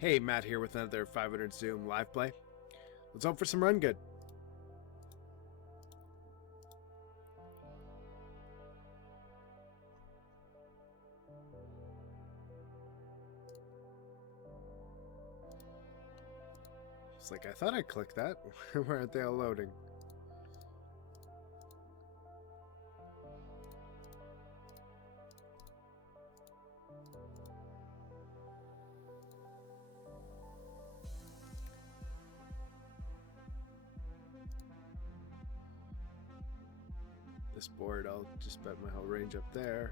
Hey, Matt here with another 500 Zoom live play. Let's hope for some run good. It's like, I thought I clicked that. Why aren't they all loading? This board, I'll just bet my whole range up there.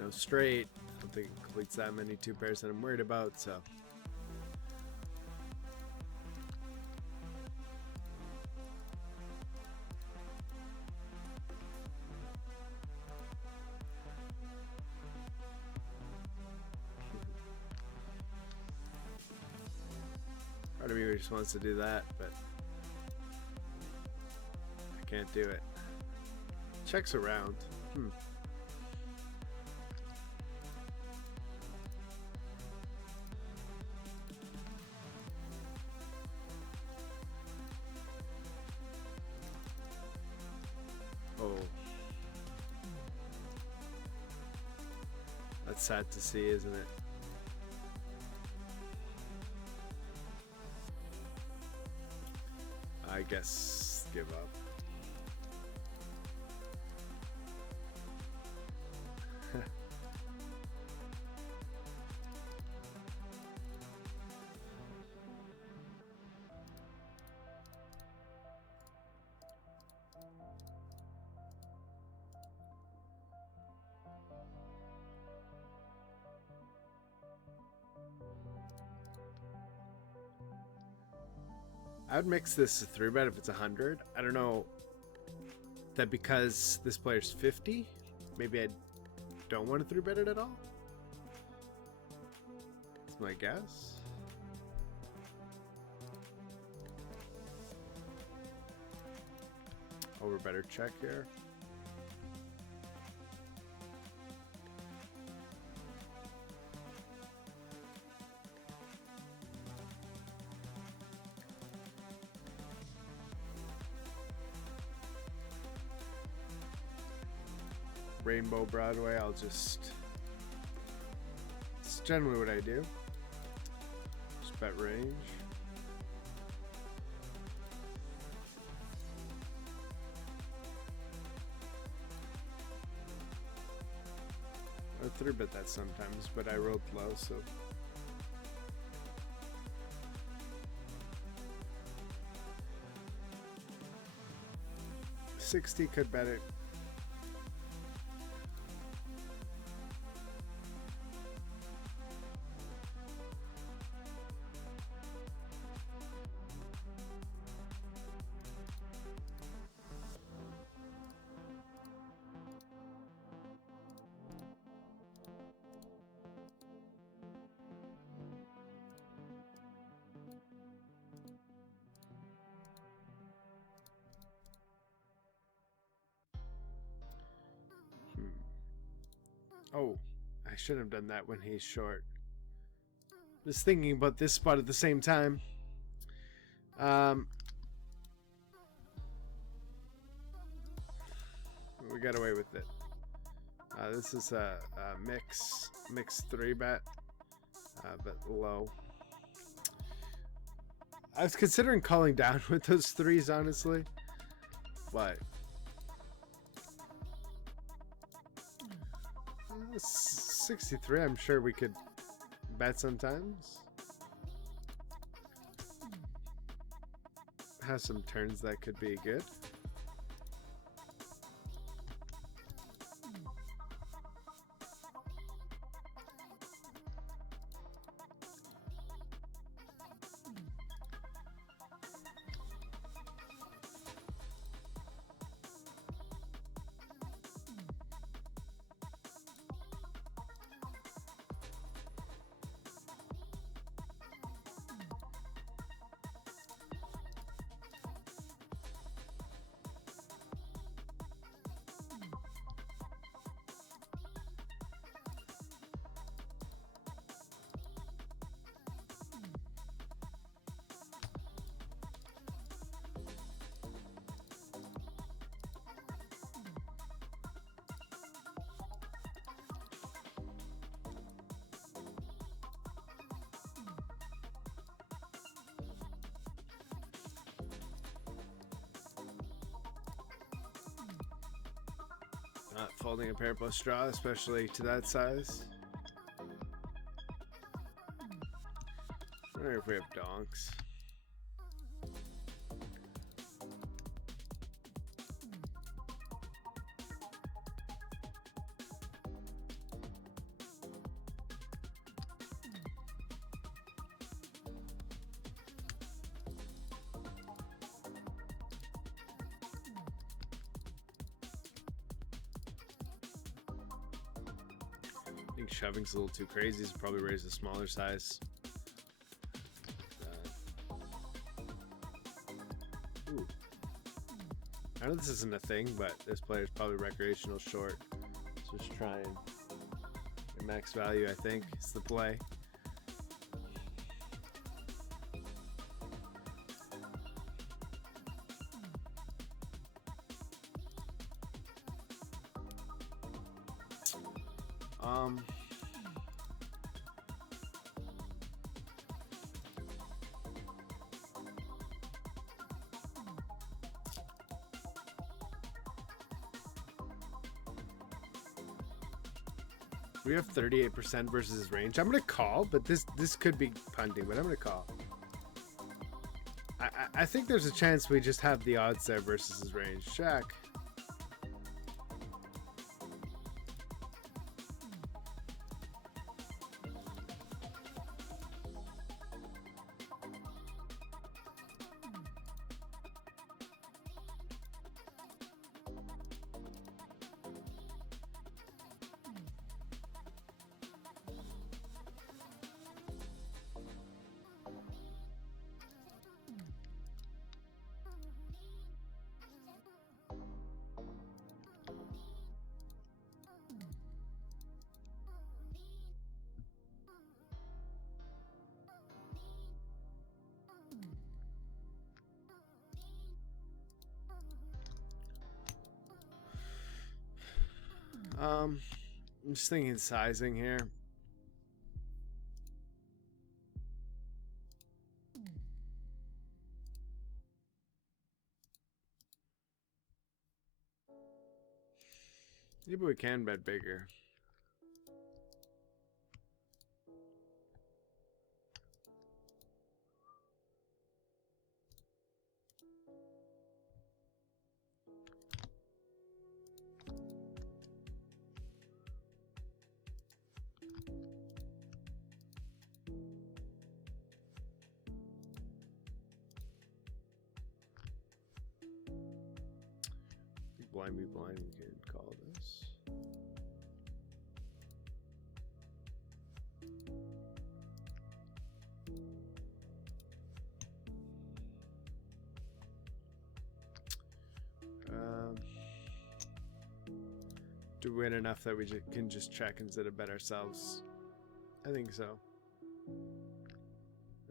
No straight. I don't think it completes that many two pairs that I'm worried about, so. Part of me just wants to do that, but I can't do it. Checks around. Oh. That's sad to see, isn't it? I guess give up. I would mix this 3-bet if it's 100. I don't know that because this player's 50, maybe I don't want to 3-bet it at all. That's my guess. Over better check here. Rainbow Broadway, I'll just, it's generally what I do. Just bet range. I 3-bet that sometimes, but I rolled low, so. $60 could bet it. Oh, I shouldn't have done that when he's short. Just thinking about this spot at the same time. We got away with it. This is a mix 3-bet, but low. I was considering calling down with those threes, honestly, but 63, I'm sure we could bet sometimes. Have some turns that could be good. Not folding a pair plus straw, especially to that size. I wonder if we have donks. I think shoving's a little too crazy. He's probably raised a smaller size. Ooh. I know this isn't a thing, but this player's probably recreational short. So just try and get max value, I think, is the play. We have 38% versus his range. I'm gonna call, but this could be punting, but I'm gonna call. I think there's a chance we just have the odds there versus his range. Check. I'm just thinking sizing here. Maybe we can bet bigger. Blind be blind, we can call this. Do we win enough that we can just check instead of bet ourselves? I think so.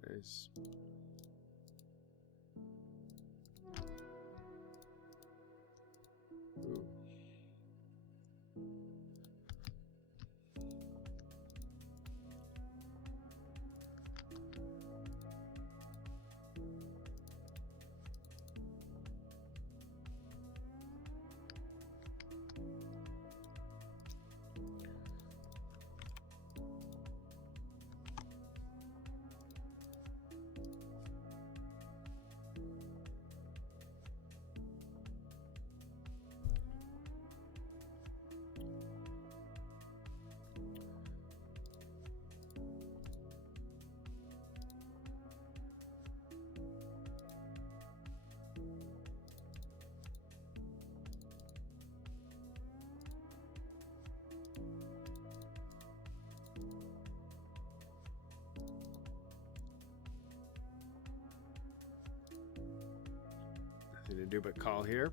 Nice. Ooh. Nothing to do but call here.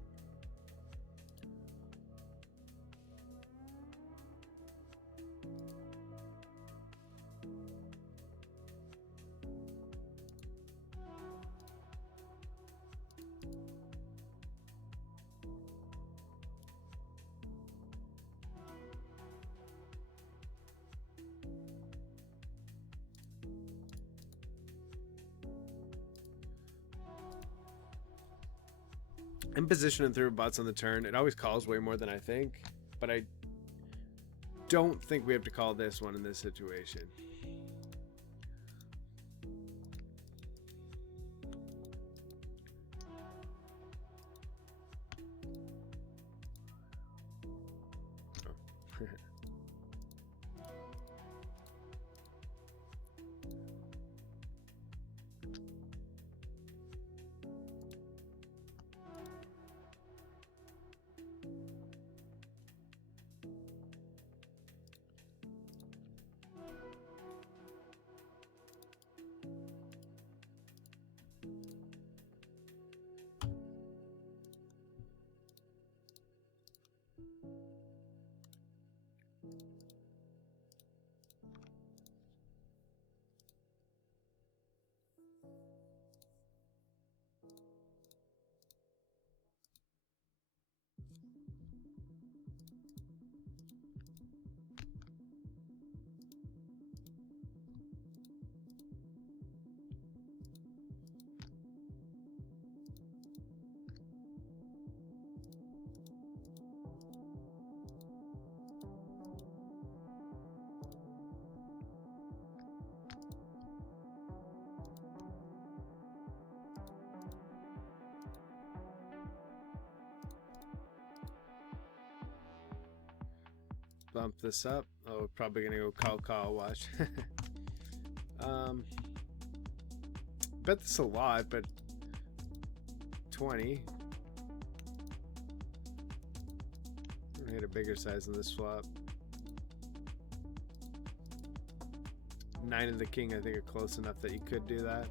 In position and through butts on the turn, it always calls way more than I think, but I don't think we have to call this one in this situation. Bump this up. Oh, probably gonna go call watch. Bet this a lot, but 20. I'm gonna hit a bigger size on this flop. 9 and the king, I think, are close enough that you could do that.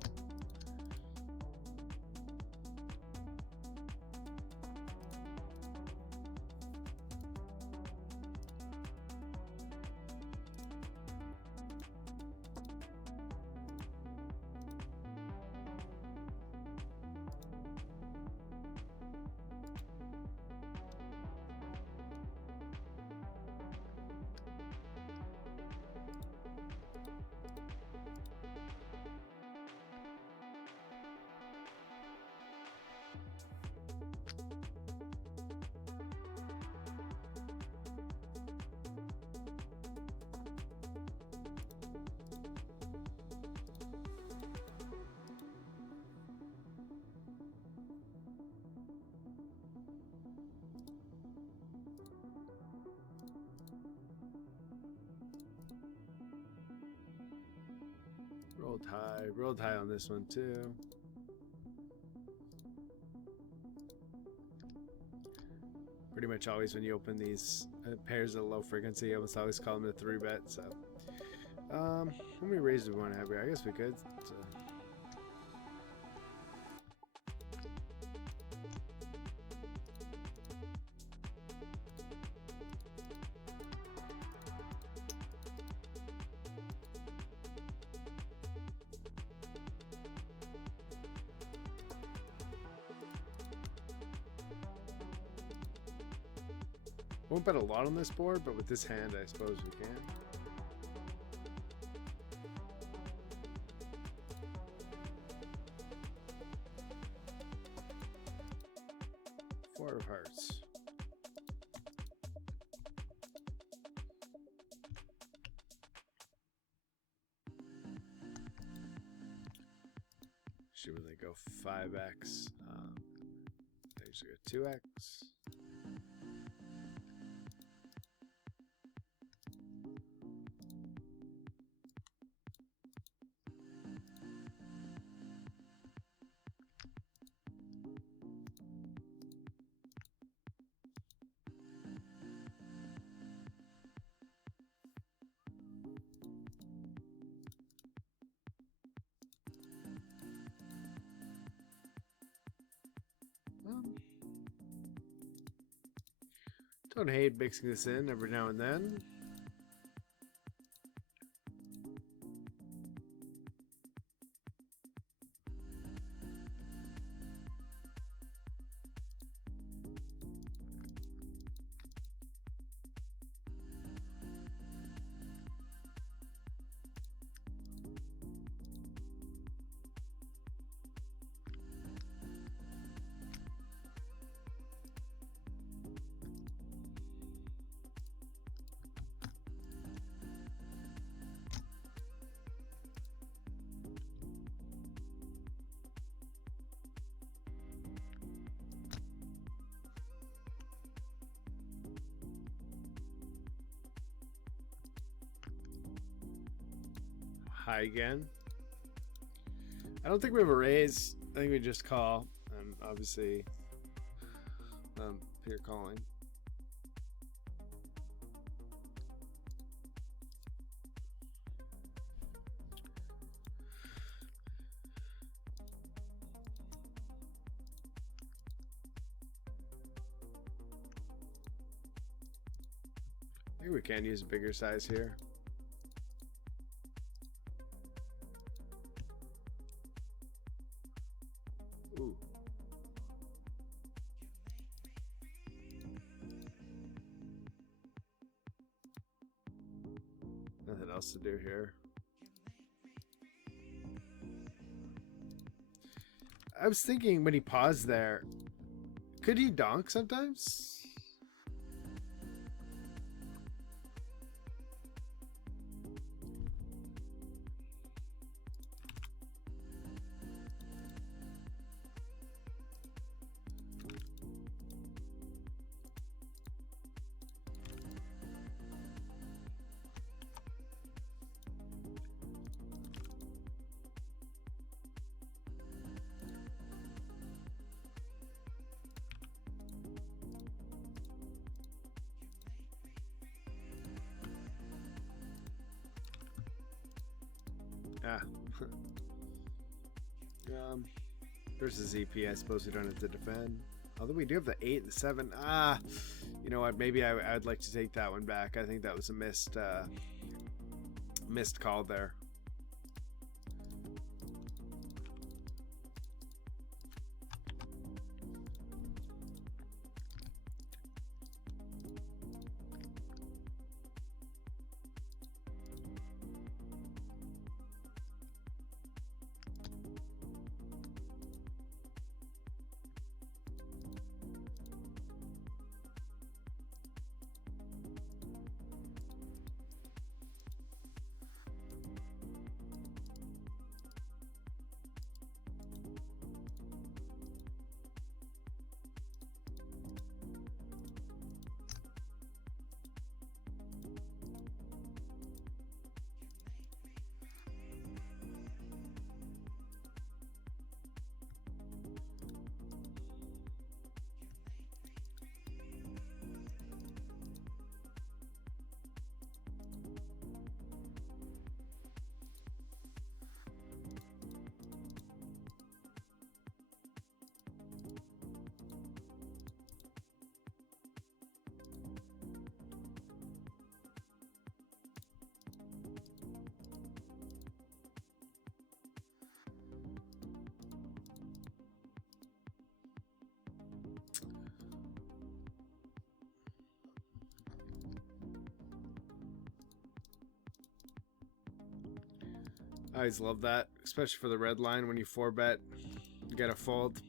Rolled high on this one too. Pretty much always when you open these pairs at low frequency, you almost always call them a 3-bet. So, how many raises do we want to have here? I guess we could. So. Won't bet a lot on this board, but with this hand, I suppose we can. Four of hearts. Should really go 5x. I usually go 2x. Don't hate mixing this in every now and then. high again. I don't think we have a raise. I think we just call. And obviously, here calling. I think we can use a bigger size here. Ooh. Nothing else to do here. I was thinking when he paused there, could he donk sometimes? Ah. There's a ZP. I suppose we don't have to defend. Although we do have the 8 and the 7. Ah, you know what? Maybe I'd like to take that one back. I think that was a missed call there. I always love that, especially for the red line when you 4-bet, you get a fold.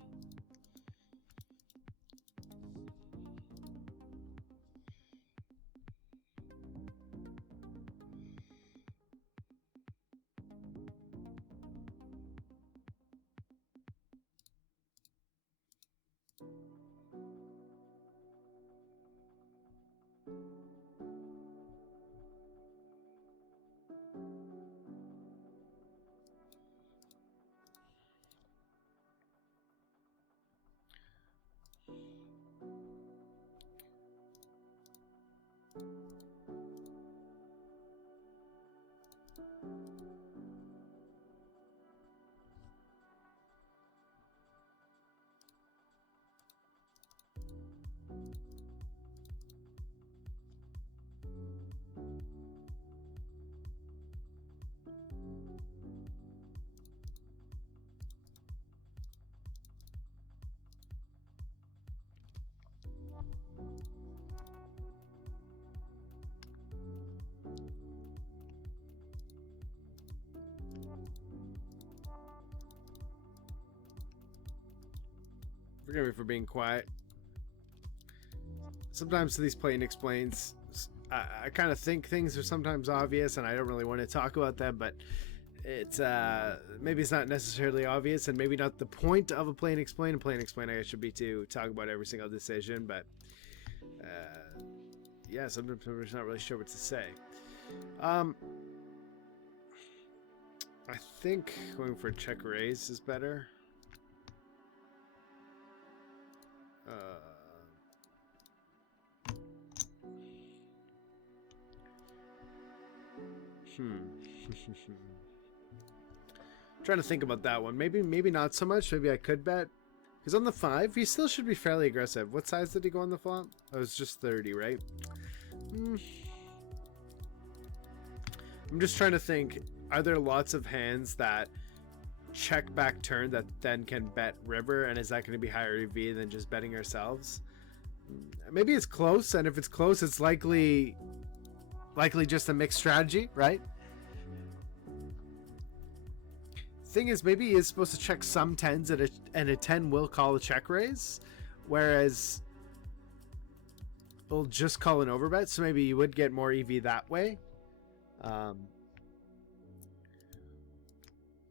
Forgive me for being quiet. Sometimes these play and explains, I kind of think things are sometimes obvious, and I don't really want to talk about them, but it's maybe it's not necessarily obvious, and maybe not the point of a play and explain. A play and explain, I guess, should be to talk about every single decision, but yeah, sometimes I'm just not really sure what to say. I think going for check raise is better. Trying to think about that one. Maybe not so much. Maybe I could bet. Because on the 5, he still should be fairly aggressive. What size did he go on the flop? Oh, it was just 30, right? I'm just trying to think. Are there lots of hands that check back turn that then can bet river? And is that going to be higher EV than just betting ourselves? Maybe it's close. And if it's close, it's likely just a mixed strategy, right? Thing is, maybe he is supposed to check some 10s and a 10 will call a check raise, whereas it'll just call an overbet, so maybe you would get more EV that way.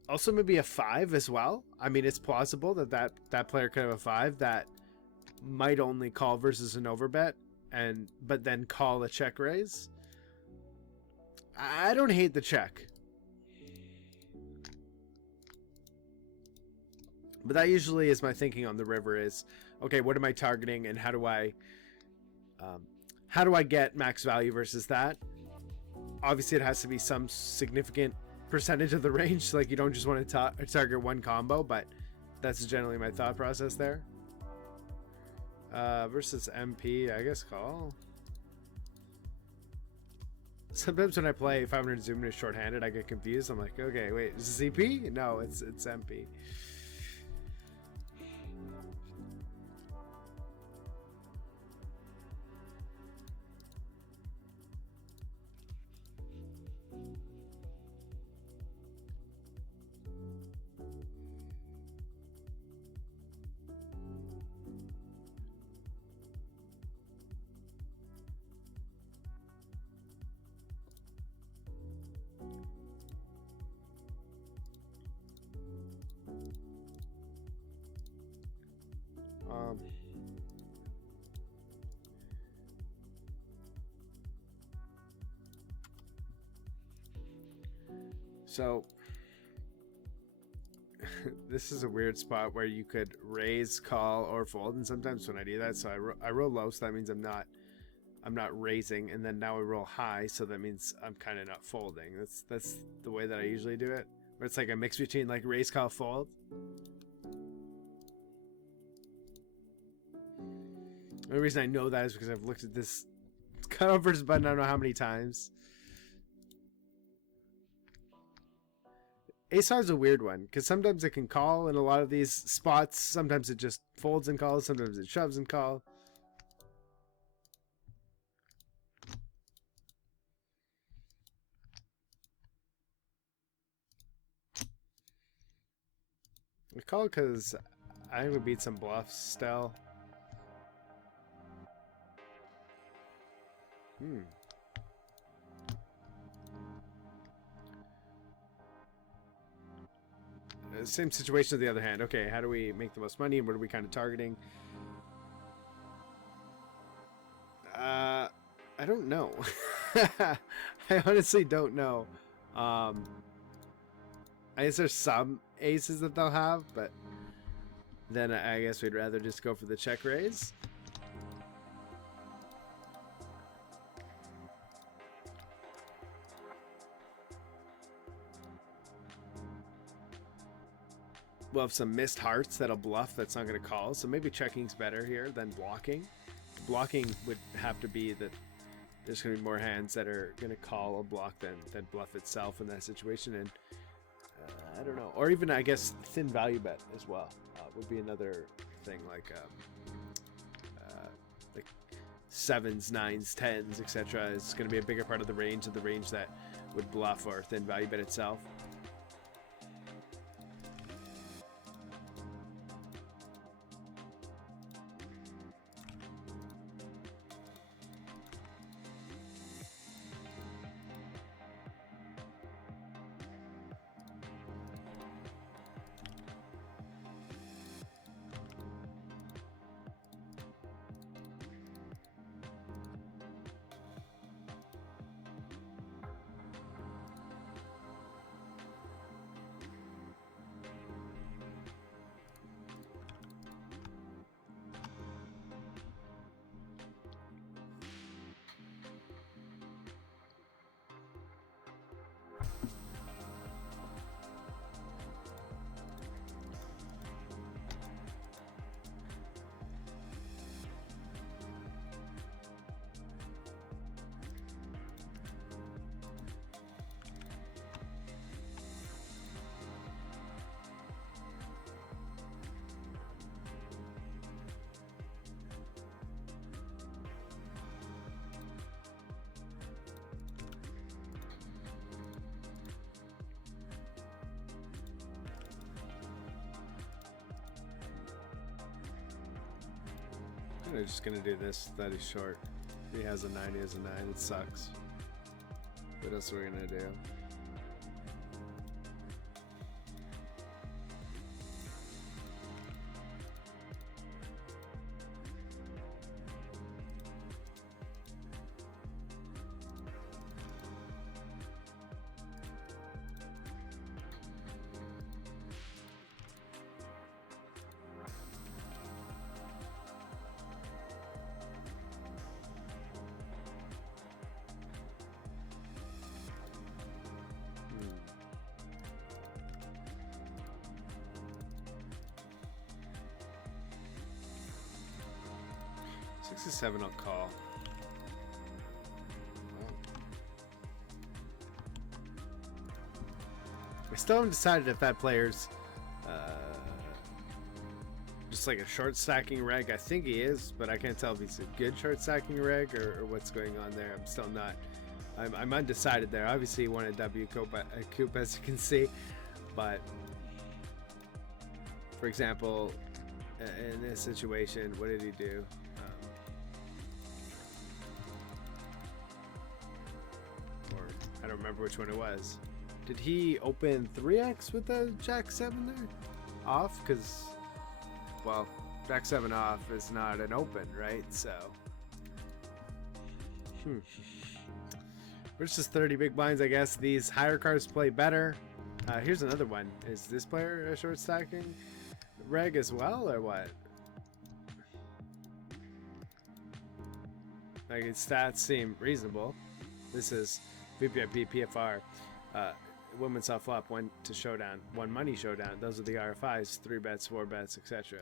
Also, maybe a 5 as well. I mean, it's plausible that player could have a 5 that might only call versus an overbet, but then call a check raise. I don't hate the check. But that usually is my thinking on the river is, okay, what am I targeting and how do I get max value versus that? Obviously, it has to be some significant percentage of the range. Like you don't just want to target one combo, but that's generally my thought process there. Versus MP, I guess call. Sometimes when I play 500 zoom into shorthanded, I get confused. I'm like, okay, wait, is this CP? No, it's MP. So this is a weird spot where you could raise, call, or fold, and sometimes when I do that, so I roll low, so that means I'm not raising, and then now I roll high, so that means I'm kind of not folding. That's the way that I usually do it, where it's like a mix between like raise, call, fold. The only reason I know that is because I've looked at this cutoff versus button I don't know how many times. Ace-high is a weird one, because sometimes it can call in a lot of these spots. Sometimes it just folds and calls. Sometimes it shoves and calls. I call because I would beat some bluffs still. Same situation as the other hand. Okay, how do we make the most money and what are we kind of targeting? I don't know. I honestly don't know. I guess there's some aces that they'll have, but then I guess we'd rather just go for the check raise. We'll have some missed hearts that'll bluff that's not going to call, so maybe checking's better here than blocking. Blocking would have to be that there's going to be more hands that are going to call a block than bluff itself in that situation, and I don't know. Or even, I guess, thin value bet as well would be another thing, like 7s, 9s, 10s, etc. is going to be a bigger part of the range that would bluff or thin value bet itself. I'm just gonna do this. That is short. He has a 9, he has a 9. It sucks. What else are we gonna do? Six or seven, I'll call. I still haven't decided if that player's just like a short stacking reg. I think he is, but I can't tell if he's a good short stacking reg or what's going on there. I'm still not. I'm undecided there. Obviously, he won a W coup, as you can see, but for example, in this situation, what did he do? I don't remember which one it was. Did he open 3x with the Jack 7 there? Off? Because, well, Jack 7 off is not an open, right? So, versus 30 big blinds, I guess. These higher cards play better. Here's another one. Is this player a short stacking reg as well, or what? Like, his stats seem reasonable. This is VPIP, PFR, women's off flop, 1 to showdown, 1 money showdown. Those are the RFIs, 3 bets, 4 bets, etc.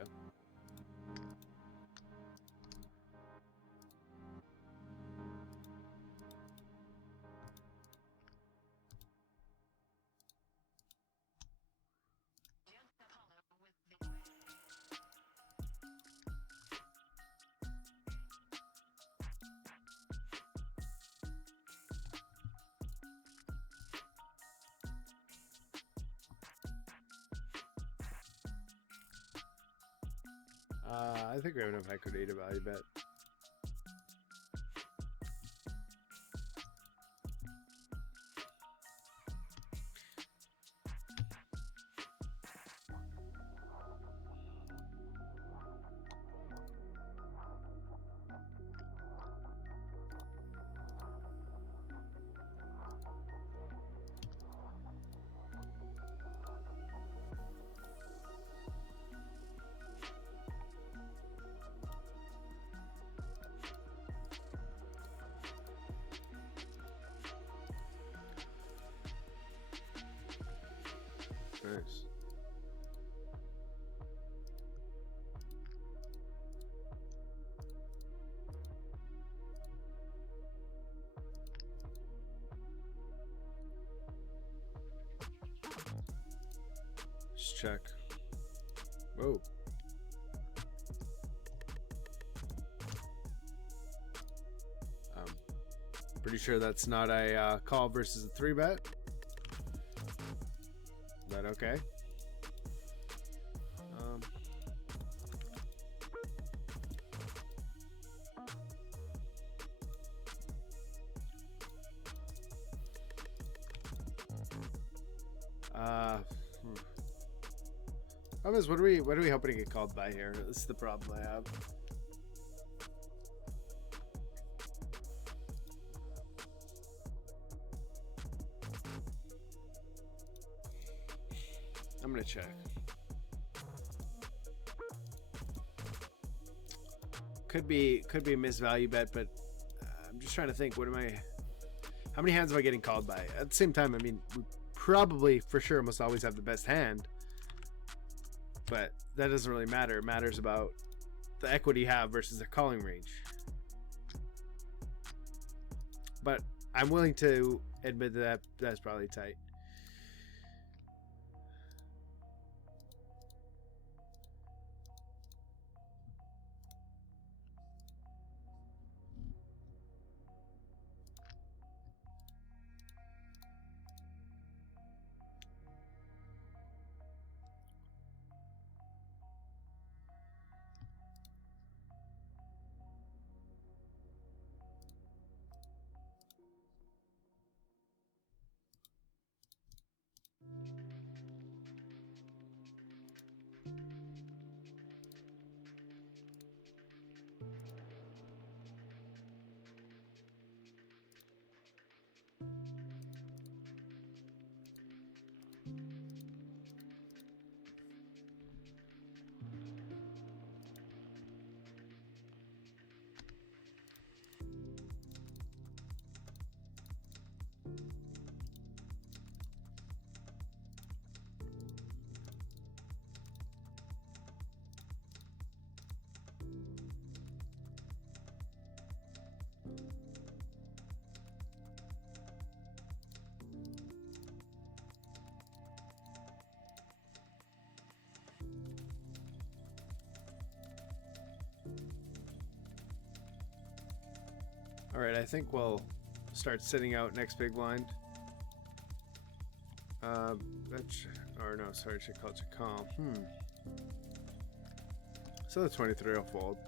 I think we have enough equity to value bet. Nice. Just check. Whoa. Pretty sure that's not a call versus a 3 bet. But okay. What are we hoping to get called by here? This is the problem I have. I'm gonna check. Could be a misvalue bet, but I'm just trying to think. How many hands am I getting called by? At the same time, I mean, we probably for sure must always have the best hand, but that doesn't really matter. It matters about the equity you have versus the calling range. But I'm willing to admit that that's probably tight. All right, I think we'll start sitting out next big blind. Or no, sorry, should call it call. So the 23 will fold.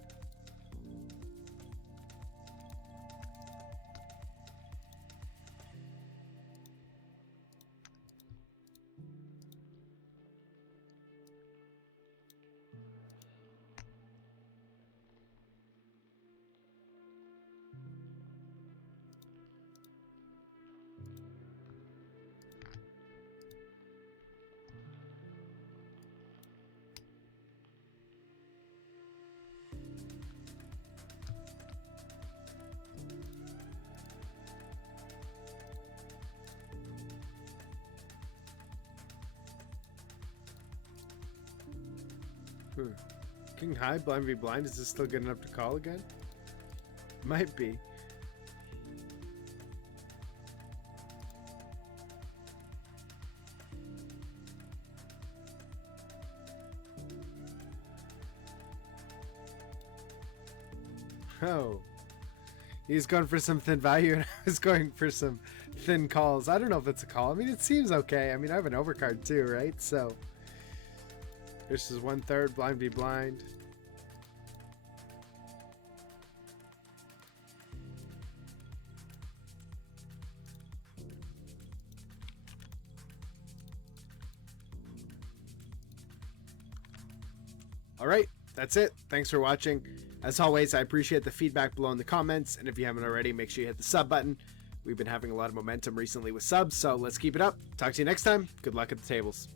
King high, blind v blind. Is this still good enough to call again? Might be. Oh. He's going for some thin value and I was going for some thin calls. I don't know if it's a call. I mean, it seems okay. I mean, I have an overcard too, right? So this is 1/3 blind v blind. All right, that's it. Thanks for watching. As always, I appreciate the feedback below in the comments, and if you haven't already, make sure you hit the sub button. We've been having a lot of momentum recently with subs, so let's keep it up. Talk to you next time. Good luck at the tables.